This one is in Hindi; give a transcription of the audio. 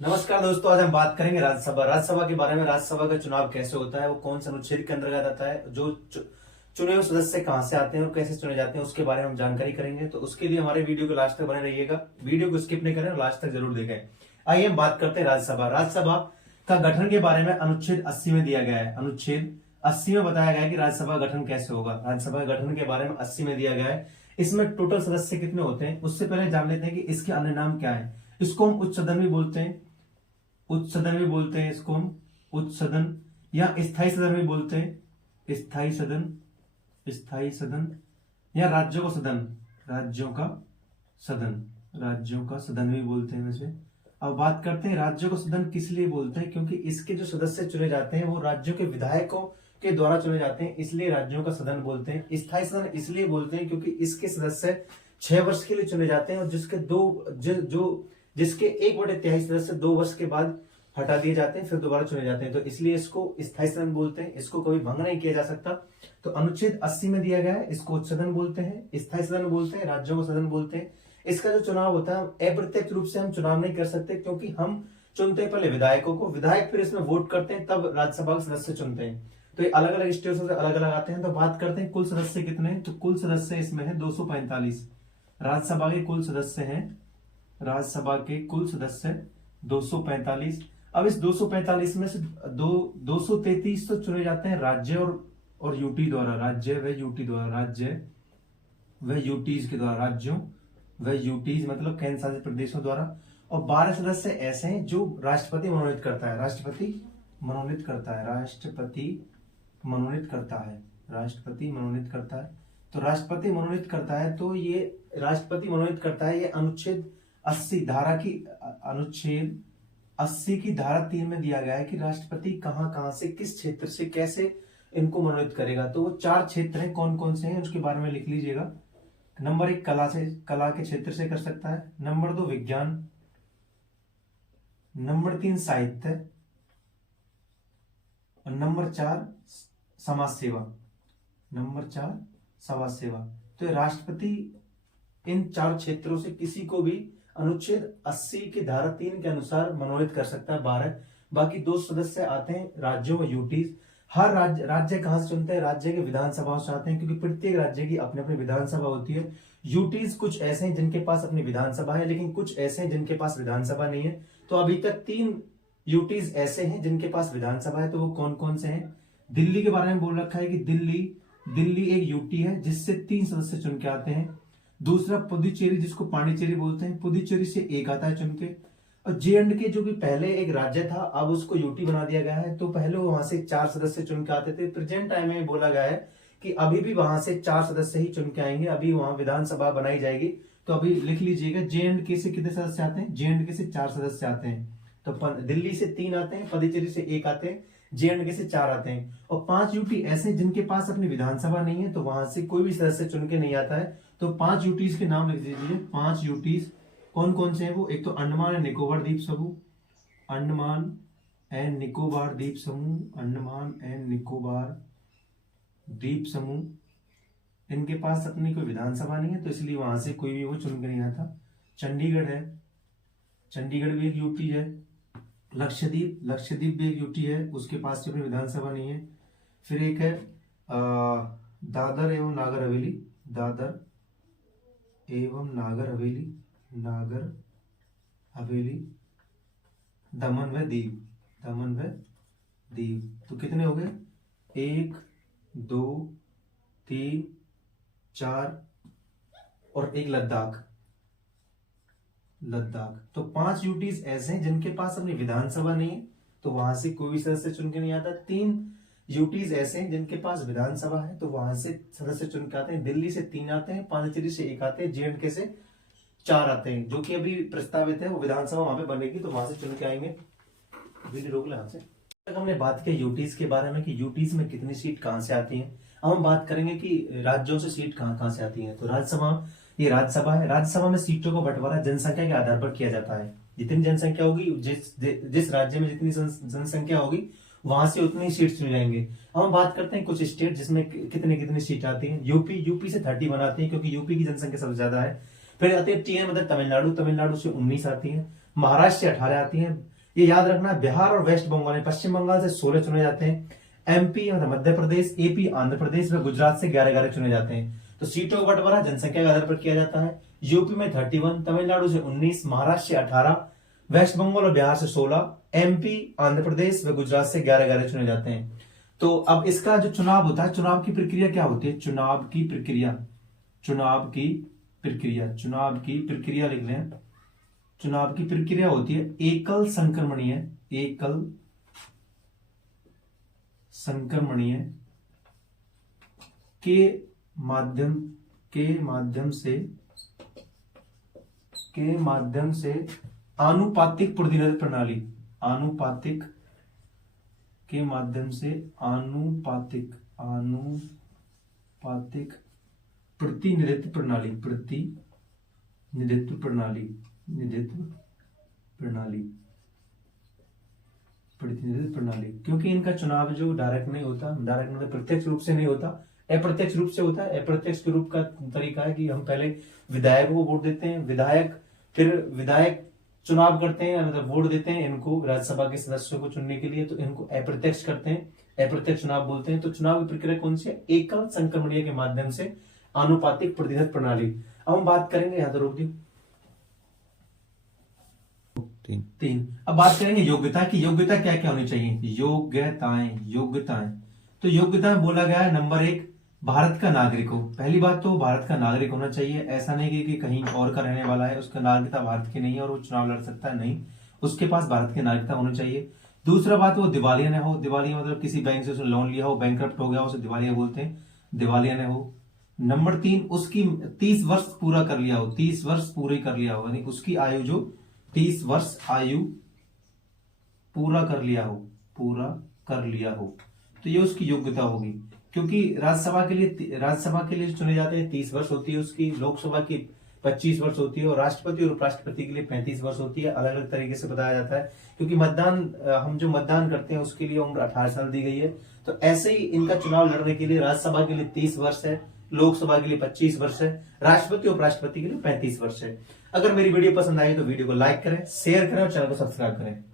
नमस्कार दोस्तों, आज हम बात करेंगे राज्यसभा के बारे में। राज्यसभा का चुनाव कैसे होता है, वो कौन से अनुच्छेद के अंतर्गत आता है, जो चुने हुए सदस्य कहां से आते हैं और कैसे चुने जाते हैं, उसके बारे में हम जानकारी करेंगे। तो उसके लिए हमारे वीडियो को लास्ट तक बने रहिएगा, वीडियो को स्किप नहीं करें और लास्ट तक जरूर देखें। आइए हम बात करते हैं राज्यसभा। राज्यसभा का गठन के बारे में अनुच्छेद 80 में दिया गया है। अनुच्छेद 80 में बताया गया है कि राज्यसभा का गठन कैसे होगा। राज्यसभा के गठन के बारे में 80 में दिया गया है। इसमें टोटल सदस्य कितने होते हैं, उससे पहले जान लेते हैं कि इसके अन्य नाम क्या है। इसको हम उच्च सदन भी बोलते हैं, उच्च सदन भी बोलते हैं इसको हम उच्च सदन, या स्थायी सदन भी बोलते हैं, स्थायी सदन, स्थायी सदन, या राज्यों का सदन, राज्यों का सदन, राज्यों का सदन भी बोलते हैं वैसे। अब बात करते हैं राज्यों का सदन किस लिए बोलते हैं, क्योंकि इसके जो सदस्य चुने जाते हैं वो राज्यों के विधायकों के द्वारा चुने जाते हैं, इसलिए राज्यों का सदन बोलते हैं। स्थायी सदन इसलिए बोलते हैं क्योंकि इसके सदस्य 6 वर्ष के लिए चुने जाते हैं और जिसके 1/3 सदस्य 2 वर्ष के बाद हटा दिए जाते हैं, फिर दोबारा चुने जाते हैं। तो इसलिए इसको स्थायी सदन बोलते हैं, इसको कभी भंग नहीं किया जा सकता। तो अनुच्छेद 80 में दिया गया है, इसको उच्च सदन बोलते हैं, स्थायी सदन बोलते हैं, राज्यों को सदन बोलते हैं। इसका जो चुनाव होता है अप्रत्यक्ष रूप से हम चुनाव नहीं कर सकते, क्योंकि हम चुनते हैं पहले विधायकों को, विधायक फिर इसमें वोट करते हैं, तब राज्यसभा के सदस्य चुनते हैं। तो ये अलग अलग स्टेटों से अलग अलग आते हैं। तो बात करते हैं कुल सदस्य कितने हैं। तो कुल सदस्य इसमें है 245। राज्यसभा के कुल सदस्य हैं, राज्यसभा के कुल सदस्य 245। अब इस 245 में से 233 तो चुने जाते हैं राज्य और यूटी द्वारा, राज्य व यूटी द्वारा, राज्य व यूटीज के द्वारा, राज्यों व यूटीज मतलब केंद्र शासित प्रदेशों द्वारा। और 12 सदस्य ऐसे हैं जो राष्ट्रपति मनोनीत करता है, राष्ट्रपति मनोनीत करता है, राष्ट्रपति मनोनीत करता है, राष्ट्रपति मनोनीत करता है। तो राष्ट्रपति मनोनीत करता है, तो ये राष्ट्रपति मनोनीत करता है। ये अनुच्छेद 80 धारा की, अनुच्छेद 80 की धारा 3 में दिया गया है कि राष्ट्रपति कहां कहां से, किस क्षेत्र से कैसे इनको मनोनीत करेगा। तो वो 4 क्षेत्र हैं, कौन कौन से हैं उसके बारे में लिख लीजिएगा। नंबर 1 कला के क्षेत्र से कर सकता है। नंबर 2 विज्ञान, नंबर 3 साहित्य, और नंबर 4 समाज सेवा, नंबर 4 समाज सेवा। तो राष्ट्रपति इन 4 क्षेत्रों से किसी को भी अनुच्छेद 80 की धारा 3 के अनुसार मनोनीत कर सकता है 12। बाकी 2 सदस्य आते हैं राज्यों व यूटीज। हर राज्य कहां से चुनते हैं, राज्य के विधानसभाओं से आते हैं, क्योंकि प्रत्येक राज्य की अपनी अपनी विधानसभा होती है। यूटीज कुछ ऐसे हैं जिनके पास अपनी विधानसभा है, लेकिन कुछ ऐसे हैं जिनके पास विधानसभा नहीं है। तो अभी तक 3 यूटीज ऐसे हैं जिनके पास विधानसभा है। तो वो कौन कौन से हैं। दिल्ली के बारे में बोल रखा है कि दिल्ली एक यूटी है जिससे 3 सदस्य चुन के आते हैं। दूसरा पुदुचेरी, जिसको पांडिचेरी बोलते हैं, पुदुचेरी से 1 आता है चुन के। और J&K जो कि पहले एक राज्य था, अब उसको यूटी बना दिया गया है। तो पहले वहां से 4 सदस्य चुन के आते थे। प्रेजेंट टाइम में बोला गया है कि अभी भी वहां से 4 सदस्य ही चुन के आएंगे, अभी वहां विधानसभा बनाई जाएगी। तो अभी लिख लीजिएगा, J&K से कितने सदस्य आते हैं, J&K से 4 सदस्य आते हैं। तो दिल्ली से 3 आते हैं, पुदुचेरी से 1 आते हैं, J&K से 4 आते हैं। और 5 यूटी ऐसे जिनके पास अपनी विधानसभा नहीं है, तो वहां से कोई भी सदस्य चुन के नहीं आता है। तो 5 यूटीज के नाम लिख दीजिए। 5 यूटीज कौन कौन से हैं वो। एक तो अंडमान एंड निकोबार द्वीप समूह, अंडमान एंड निकोबार द्वीप समूह, अंडमान एंड निकोबार द्वीप समूह। इनके पास अपनी कोई विधानसभा नहीं है, तो इसलिए वहां से कोई भी वो चुन के नहीं आता। चंडीगढ़ है, चंडीगढ़ भी एक यूटी है। लक्षद्वीप भी एक यूटी है, उसके पास अपनी विधानसभा नहीं है। फिर एक है दादर एवं नागर हवेली, दादर एवं नागर हवेली, नागर हवेली, दमन व दीव, दमन व दीव। तो कितने हो गए, 1 2 3 4 और एक लद्दाख, लद्दाख। तो 5 यूटीज ऐसे हैं जिनके पास अपनी विधानसभा नहीं है, तो वहां से कोई भी सदस्य चुन के नहीं आता। 3 यूटीज ऐसे हैं जिनके पास विधानसभा है, तो वहां से सदस्य चुन के आते हैं। दिल्ली से 3 आते हैं, पांडिचेरी से 1 आते हैं, J&K से 4 आते हैं, जो कि अभी प्रस्तावित है वो विधानसभा वहां पे बनेगी, तो वहां से चुन के आएंगे। वीडियो रोक ले यहाँ से। तक हमने बात की यूटीज के बारे में कि यूटीज में कितनी सीट कहां से आती है। अब हम बात करेंगे कि राज्यों से सीट कहां कहां से आती है। तो राज्यसभा, ये राज्यसभा है। राज्यसभा में सीटों का बंटवारा जनसंख्या के आधार पर किया जाता है। जितनी जनसंख्या होगी, जिस राज्य में जितनी जनसंख्या होगी, वहां से उतनी सीट चुनी जाएंगे। अब हम बात करते हैं कुछ स्टेट जिसमें कितनी कितनी सीट आती है। यूपी से 30 बनाती है, क्योंकि यूपी की जनसंख्या सबसे ज्यादा है। फिर आती है TN मतलब तमिलनाडु, तमिलनाडु से 19 आती है। महाराष्ट्र से 18 आती हैं। ये याद रखना, बिहार और वेस्ट बंगाल में, पश्चिम बंगाल से 16 चुने जाते हैं। एमपी मतलब मध्य प्रदेश, एपी आंध्र प्रदेश व गुजरात से 11-11 चुने जाते हैं। तो सीटों का बंटवारा जनसंख्या के आधार पर किया जाता है। यूपी में 31, तमिलनाडु से 19, महाराष्ट्र से 18, वेस्ट बंगाल और बिहार से 16, एमपी आंध्र प्रदेश व गुजरात से 11-11 चुने जाते हैं। तो अब इसका जो चुनाव होता है, चुनाव की प्रक्रिया क्या होती है? चुनाव की प्रक्रिया लिख लें। चुनाव की प्रक्रिया होती है एकल संक्रमणीय के माध्यम से आनुपातिक प्रतिनिधित्व प्रणाली, आनुपातिक प्रतिनिधित्व प्रणाली। क्योंकि इनका चुनाव जो डायरेक्ट नहीं होता, डायरेक्ट मतलब प्रत्यक्ष रूप से नहीं होता, अप्रत्यक्ष रूप से होता है। अप्रत्यक्ष के रूप का तरीका है कि हम पहले विधायक को वोट देते हैं, फिर विधायक चुनाव करते हैं, मतलब वोट देते हैं इनको राज्यसभा के सदस्यों को चुनने के लिए, तो इनको अप्रत्यक्ष करते हैं, अप्रत्यक्ष चुनाव बोलते हैं। तो चुनाव की प्रक्रिया कौन सी है? एकल संक्रमणीय के माध्यम से आनुपातिक प्रतिनिधित्व प्रणाली। अब हम बात करेंगे, यहां तो रोक दी 3। अब बात करेंगे योग्यता की। योग्यता क्या क्या होनी चाहिए? योग्यताएं। तो योग्यता में बोला गया है नंबर 1, भारत का नागरिक हो। पहली बात तो भारत का नागरिक होना चाहिए। ऐसा नहीं कि कहीं और का रहने वाला है, उसका नागरिकता भारत की नहीं है और वो चुनाव लड़ सकता है, नहीं, उसके पास भारत की नागरिकता होनी चाहिए। दूसरा बात, वो दिवालिया न हो। दिवालिया मतलब किसी बैंक से उसने लोन लिया हो, बैंकरप्ट हो गया, उसे दिवालिया बोलते हैं, दिवालिया न हो। नंबर 3, उसकी 30 वर्ष पूरा कर लिया हो, 30 वर्ष पूरे कर लिया हो, यानी उसकी आयु जो 30 वर्ष आयु पूरा कर लिया हो, तो ये उसकी योग्यता होगी। क्योंकि राज्यसभा के लिए चुने जाते हैं 30 वर्ष होती है उसकी, लोकसभा की 25 वर्ष होती है और राष्ट्रपति और उपराष्ट्रपति के लिए 35 वर्ष होती है। अलग अलग तरीके से बताया जाता है, क्योंकि हम जो मतदान करते हैं उसके लिए उम्र 18 साल दी गई है। तो ऐसे ही इनका चुनाव लड़ने के लिए राज्यसभा के लिए 30 वर्ष है, लोकसभा के लिए 25 वर्ष है, राष्ट्रपति और उपराष्ट्रपति के लिए 35 वर्ष है। अगर मेरी वीडियो पसंद आई तो वीडियो को लाइक करें, शेयर करें और चैनल को सब्सक्राइब करें।